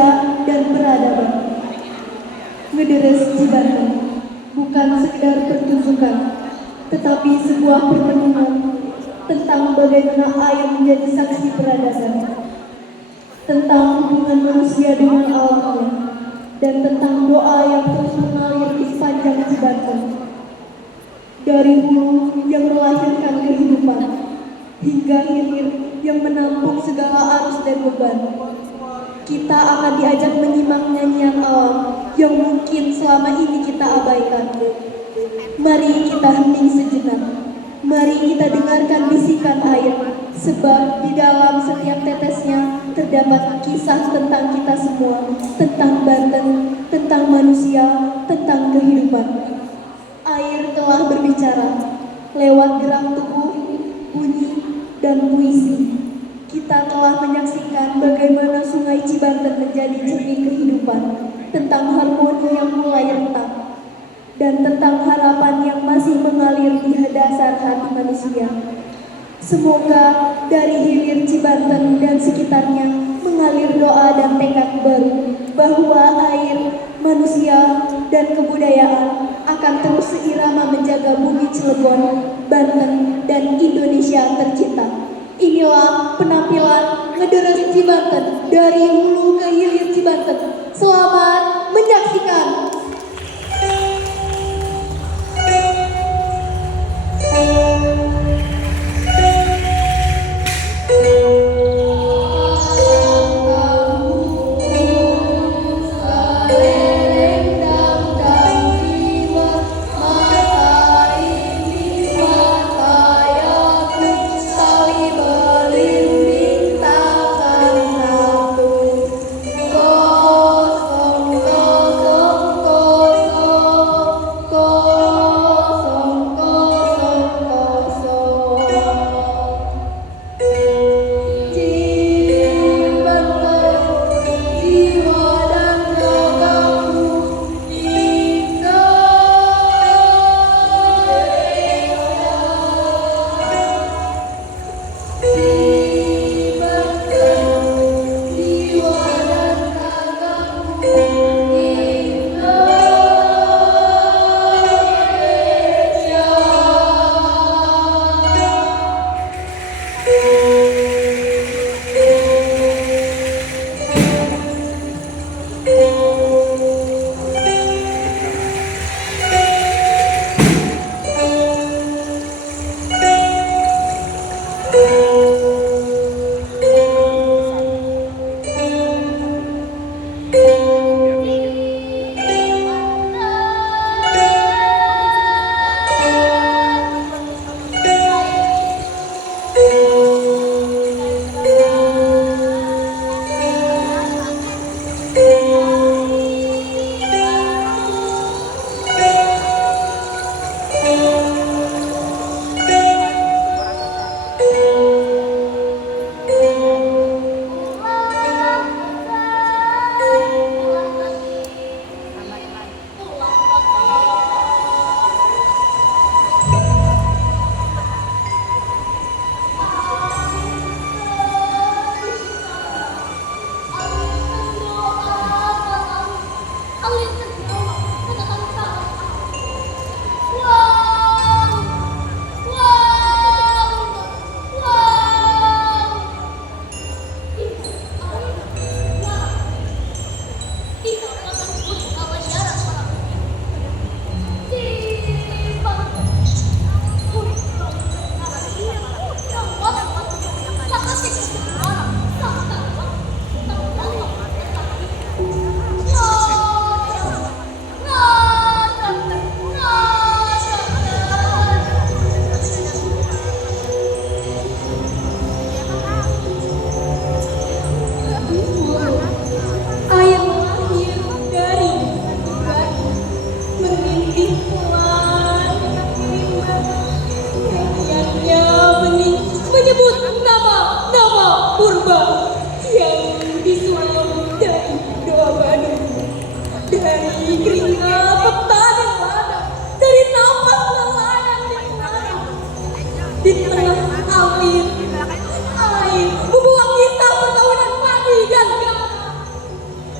manusia dan peradaban. Ngederes Cibanten bukan sekedar pertunjukan, tetapi sebuah permenungan tentang bagaimana air menjadi saksi peradaban, tentang hubungan manusia dengan alamnya, dan tentang doa yang terus mengalir di sepanjang Cibanten. Dari hulu yang melahirkan kehidupan, hingga hilir yang menampung segala arus dan beban. Kita akan diajak menyimak nyanyian alam yang mungkin selama ini kita abaikan. Mari kita hening sejenak. Mari kita dengarkan bisikan air, sebab di dalam setiap tetesnya terdapat kisah tentang kita semua, tentang Banten, tentang manusia, tentang kehidupan. Air telah berbicara lewat gerak tubuh, bunyi, dan puisi. Kita telah menyaksikan bagaimana Sungai Cibanten menjadi cermin kehidupan, tentang harmoni yang mulai retak, dan tentang harapan yang masih mengalir di dasar hati manusia. Semoga dari hilir Cibanten dan sekitarnya mengalir doa dan tekad baru bahwa air, manusia, dan kebudayaan akan terus seirama menjaga bumi Cilegon, Banten, dan Indonesia tercinta. Inilah penampilan Ngederes Cibanten dari hulu ke hilir Cibanten. Selamat menyaksikan. Go,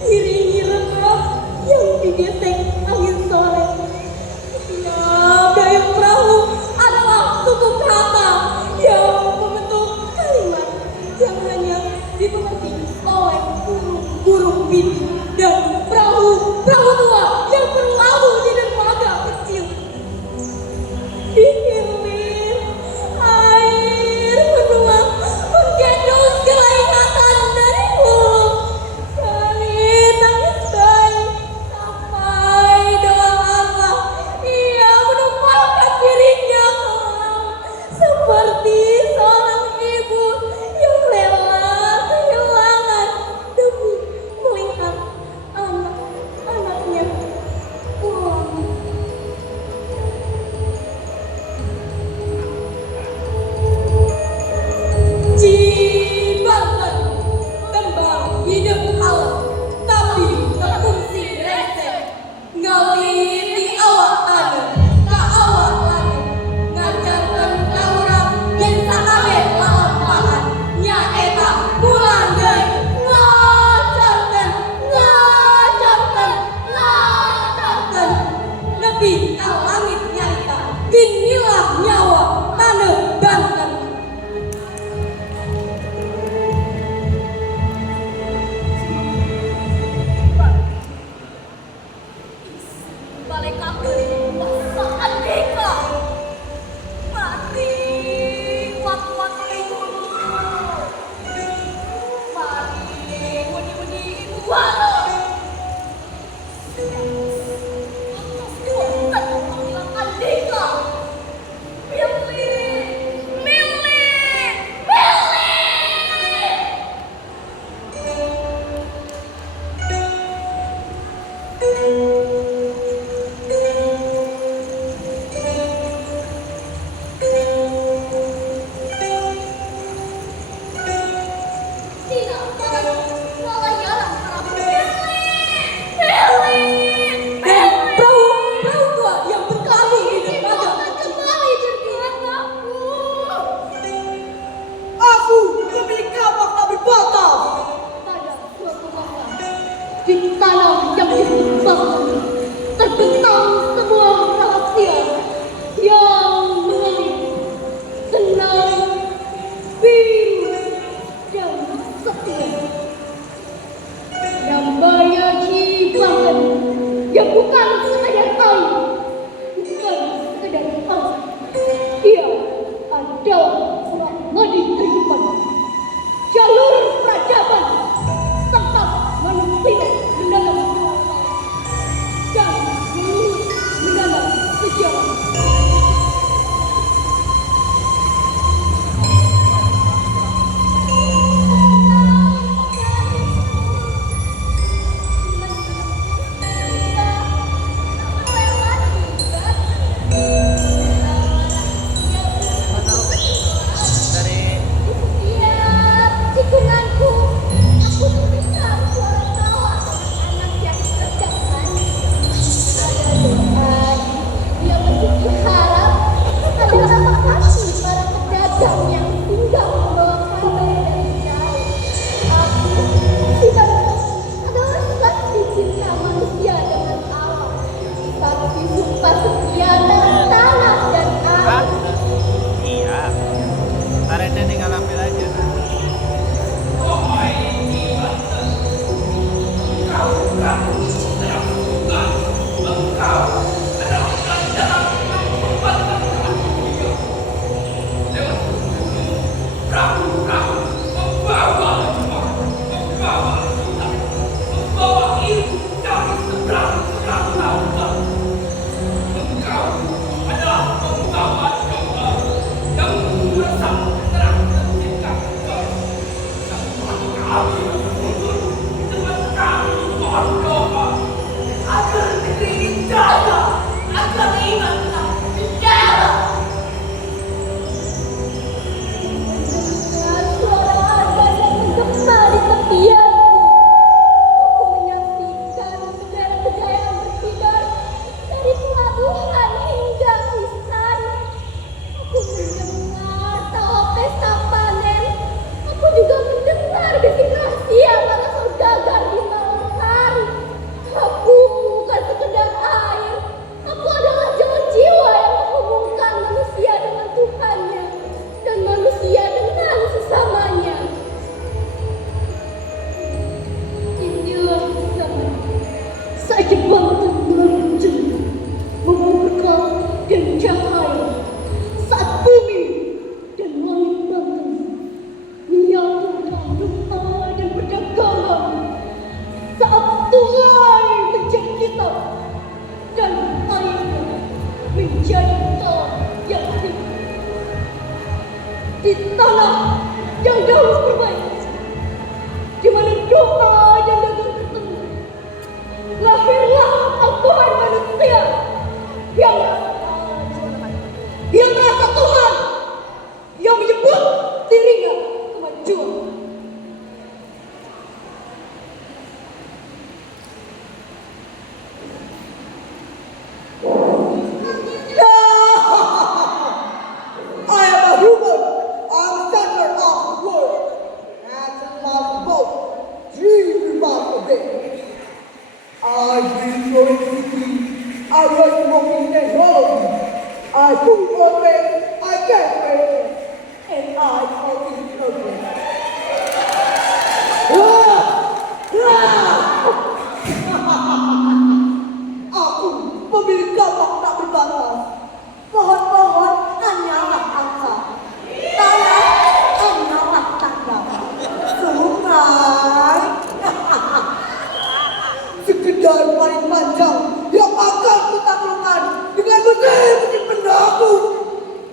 Iringi remah yang digesek angin sore. Setiap dayung perahu adalah tutur kata yang membentuk kalimat yang hanya dimengerti oleh burung-burung biru dan perahu-perahu tua yang berlabuh di dermaga kecil. Di hilir air menua menggendong kelihatan dari hulu. Kali tangis bayi sampai dalam Allah ia menumpahkan dirinya ke laut seperti seorang ibu yang rela kehilangan demi melihat anak-anaknya pulang. Cibanten, tembang hidup alam, tapi terfungsi rese. Ngaliti awak ane, ka awak lane, ngajarkan kaurang yen sakabe lawan nya eta bulan deui. Ngajarkan, nepi ka langit nyarita, inilah nyawa taneuh Banten. Balik kageuli wasaan deka. Mati waktu-waktu itu. Mari mudi-mudi ibu walo. Bukan menghilangkan deka. Milih. Tidak, jangan melayarkan perahu. Dan perahu tua yang berkali di dermaga kembali jadi anakku. Aku memiliki kapak tak berbatas. Pada suatu masa di tanah yang dibutuhkan terbentang sebuah rahasia yang mengelilingi senang, biru, dan setia. Namanya Cibanten yang bukan sekadar tahu, bukan sekadar tahu. Ia adalah seorang nadi kehidupan, jalur peradaban, serta manusia mendalam dan melurus mendalam sejarah. I've been going city. I was smoking technology. I put on it, I can't wait, and I fucking progress. Aku pemilik gamak tak berbatas. Pohon-pohon hanyalah angka. Tanah hanyalah tanda. Sungai sekedar paling panjang yang akan kutaklukkan dengan mesin pendahulu.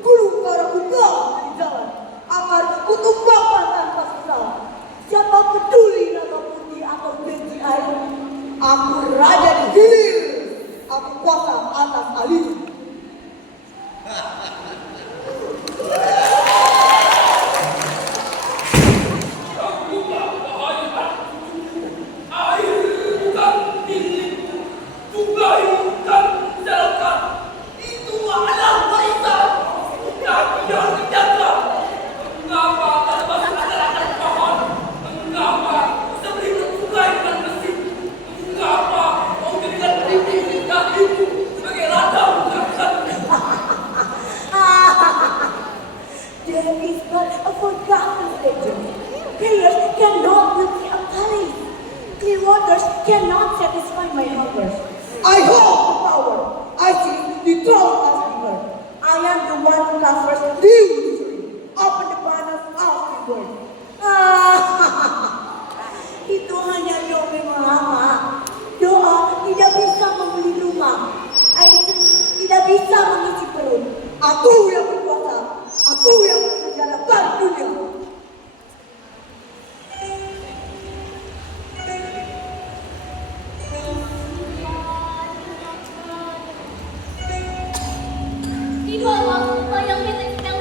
Gunung Karabuka di jalan akan kutumbangkan tanpa sesal. Siapa peduli nama putih atau benci air? Aku raja di hilir. Aku kuasa atas alir. There is but a forgotten legend. Prayers cannot build me a palace. Clear waters cannot satisfy my hunger. I hold the power. I see the throne as river. I am the one who covers the history. Open the banners of the world. Itu hanya doa mama. Doa tidak bisa membeli rumah. Air jernih tidak bisa mengisi perut. Aku yang berkuasa. Aku yang bersejarah bagi dunia. Di bawah bayang benteng sedang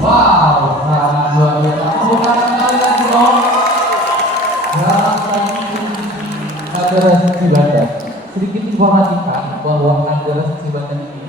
Wow, sangat luar biasa. Tepuk tangan kalian dong. Nagara Cibanda. Sedikit informasikan bahwa Nagara